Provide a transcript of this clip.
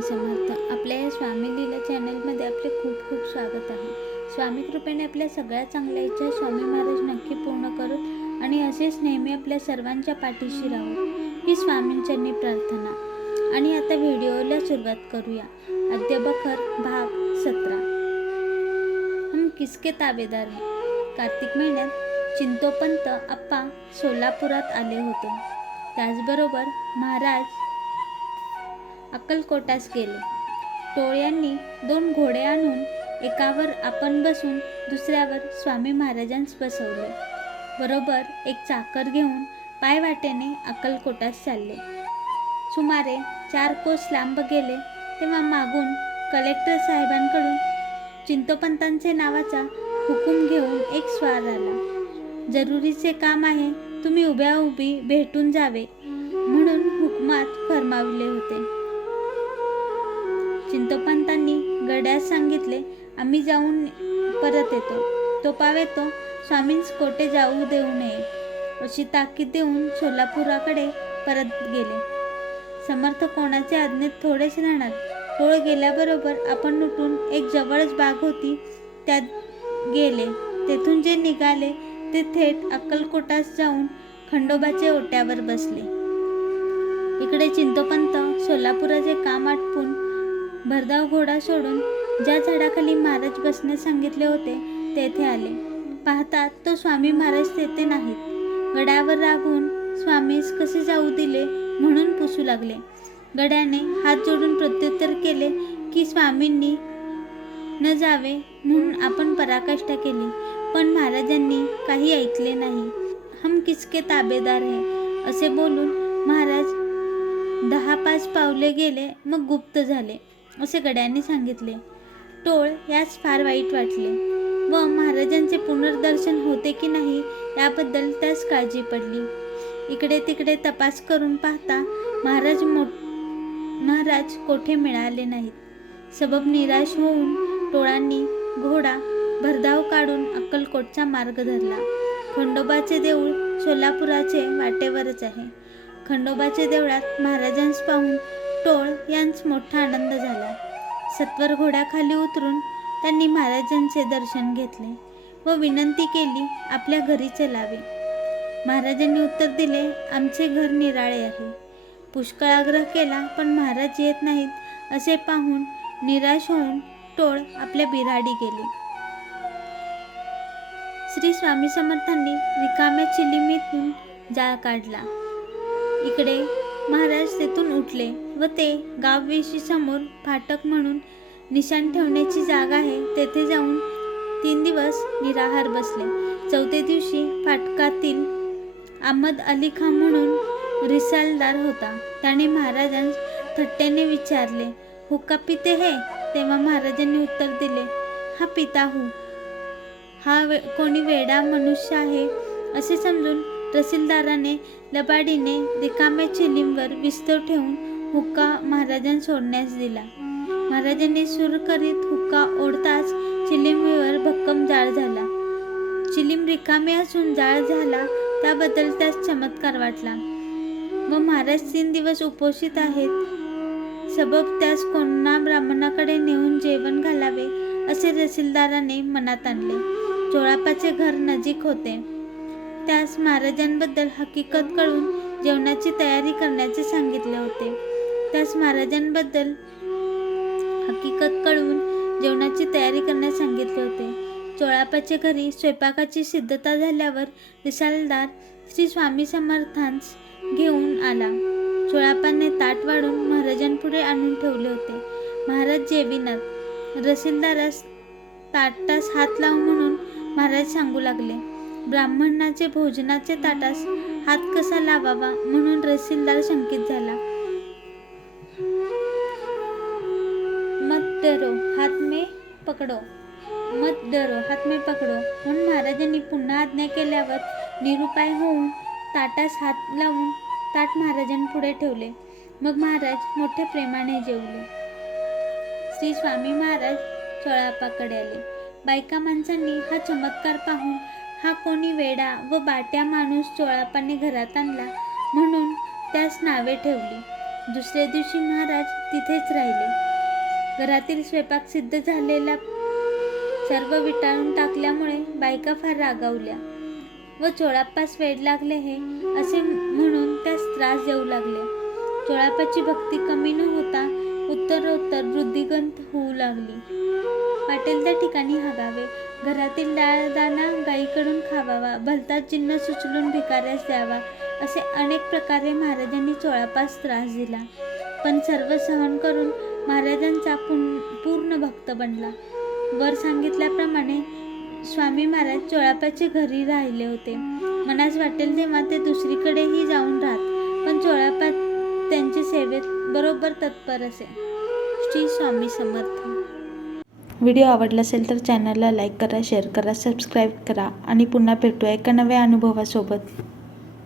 स्वामी समर्थ. आपल्या या स्वामी लीला चॅनलमध्ये आपले खूप खूप स्वागत आहे. स्वामी कृपेने आपल्या सगळ्या चांगल्या इच्छा स्वामी महाराज नक्की पूर्ण करून आणि असेच नेहमी आपल्या सर्वांच्या पाठीशी राहू ही स्वामींचरणी प्रार्थना. आणि आता व्हिडिओला सुरुवात करूया. अद्यबखर भाग 17. हम किसके ताबेदार हैं. कार्तिक महिन्यात चिंतोपंत आप्पा सोलापुरात आले होते. त्याचबरोबर महाराज अक्कलकोटास गेले. टोळ्यांनी 2 घोडे आणून एकावर आपण बसून दुसऱ्यावर स्वामी महाराजांस बसवले. बरोबर एक चाकर घेऊन पायवाटेने अक्कलकोटास चालले. सुमारे 4 कोस लांब गेले तेव्हा मागून कलेक्टर साहेबांकडून चिंतोपंतांचे नावाचा हुकूम घेऊन एक स्वार आला. जरुरीचे काम आहे, तुम्ही उभ्या उभी भेटून जावे म्हणून हुकमात फरमावले होते. चिंतोपंतांनी गड्यास सांगितले, आम्ही जाऊन परत येतो. तो पावेतो स्वामींस कोठे जाऊ देऊ नये अशी ताकीद देऊन सोलापुराकडे परत गेले. समर्थ कोणाचे आज्ञेत थोडेच राहणार. टोळ गेल्याबरोबर आपण उठून एक जवळच बाग होती त्यात गेले. तेथून जे निघाले ते थेट अक्कलकोटास जाऊन खंडोबाचे ओट्यावर बसले. इकडे चिंतोपंत सोलापुराचे काम आटपून भरधाव घोडा सोडून ज्या झाडाखाली महाराज बसण्यास सांगितले होते तेथे आले. पाहतात तो स्वामी महाराज तेथे नाहीत. गड्यावर रागून स्वामीस कसे जाऊ दिले म्हणून पुसू लागले. गड्याने हात जोडून प्रत्युत्तर केले की स्वामींनी न जावे म्हणून आपण पराकाष्ठा केली, पण महाराजांनी काही ऐकले नाही. हम किसके ताबेदार है असे बोलून महाराज 10-5 पावले गेले, मग गुप्त झाले असे गड्यांनी सांगितले. टोळ यास फार वाईट वाटले व महाराजांचे पुनर्दर्शन होते की नाही याबद्दल त्यास काळजी पडली. इकडे तिकडे तपास करून पाहता महाराज कोठे मिळाले नाहीत. सबब निराश होऊन टोळांनी घोडा भरधाव काढून अक्कलकोटचा मार्ग धरला. खंडोबाचे देऊळ सोलापुराचे वाटेवरच आहे. खंडोबाच्या देवळात महाराजांस पाहून टोळ यांस मोठा आनंद झाला. सत्वर घोड्याखाली उतरून त्यांनी महाराजांचे दर्शन घेतले व विनंती केली आपल्या घरी चलावे. महाराजांनी उत्तर दिले, आमचे घर निराळे आहे. पुष्कळ आग्रह केला पण महाराज येत नाहीत असे पाहून निराश होऊन टोळ आपल्या बिराडी गेले. श्री स्वामी समर्थांनी रिकाम्या चिलिमीतून जाळ काढला. इकडे महाराज तेथून उठले व ते गाववेशी समोर फाटक म्हणून निशाण ठेवण्याची जागा आहे तेथे जाऊन 3 दिवस निराहार बसले. 4थ्या दिवशी फाटकातील अहमद अली खान म्हणून रिसालदार होता. त्याने महाराजांस थट्टेने विचारले, हुक्का पिते है. तेव्हा महाराजांनी उत्तर दिले, हा पिता हूँ. हा कोणी वेडा मनुष्य आहे असे समजून तहसीलदाराने लबाडीने रिकाम्या चिलीमवर विस्तव ठेवून हुक्का महाराजांना सोडण्यास दिला. महाराजांनी सूर करीत हुक्का ओढताच चिलीमीवर भक्कम जाळ झाला. चिलीम रिकामी असून जाळ झाला त्याबद्दल त्यास चमत्कार वाटला व महाराज 3 दिवस उपोषित आहेत सबब त्यास कोणा ब्राह्मणाकडे नेऊन जेवण घालावे असे तहसीलदाराने मनात आणले. चोळापाचे घर नजीक होते. त्यास महाराजांबद्दल हकीकत कळून जेवणाची तयारी करण्याचे सांगितले होते. त्यास महाराजांबद्दल हकीकत कळवून जेवणाची तयारी करण्यास सांगितले होते. चोळापाच्या घरी स्वयंपाकाची सिद्धता झाल्यावर रिसालदार श्री स्वामी समर्थांस घेऊन आला. चोळापाने ताट वाढून महाराजांपुढे आणून ठेवले होते. महाराज जेविनात. रसीलदारास ताटास हात लावू म्हणून महाराज सांगू लागले. ब्राह्मणाचे भोजनाचे ताटास हात कसा लावावा म्हणून रसीलदार शंकित झाला. मत डरो हात में पकडो म्हणून महाराजांनी पुन्हा आज्ञा केल्यावर निरुपाय होऊन ताटास हात लावून ताट महाराजांपुढे ठेवले. मग महाराज मोठ्या प्रेमाने जेवले. श्री स्वामी महाराज चोळापाकडे आले. बायका माणसांनी हा चमत्कार पाहून हा कोणी वेडा व बाट्या माणूस चोळापाने घरात आणला म्हणून त्यास नावे ठेवली. दुसऱ्या दिवशी महाराज तिथेच राहिले. घरातील स्वयंपाक सिद्ध झालेला सर्व विटाळून टाकल्यामुळे बायका फार रागावल्या व चोळाप्पास वेड लागले हे असे म्हणून त्यास त्रास देऊ लागले. चोळाप्पाची भक्ती कमी न होता उत्तरोत्तर वृद्धिंगत होऊ लागली. वाटेल त्या ठिकाणी हागावे, घरातील डाळदाणा गायीकडून खावावा, भलताच जिन्नस उचलून भिकाऱ्यास द्यावा, असे अनेक प्रकारे महाराजांनी चोळाप्पास त्रास दिला. पण सर्व सहन करून महाराजांचा पूर्ण भक्त बनला. वर सांगितल्याप्रमाणे स्वामी महाराज चोळाप्पाच्या घरी राहिले होते. मनास वाटेल तेव्हा ते दुसरीकडेही जाऊन राहत, पण चोळाप्पा त्यांच्या सेवेत बरोबर तत्पर असे. श्री स्वामी समर्थ. व्हिडिओ आवडला असेल तर चॅनलला लाईक करा, शेअर करा, सबस्क्राईब करा आणि पुन्हा भेटूया एका नव्या अनुभवासोबत.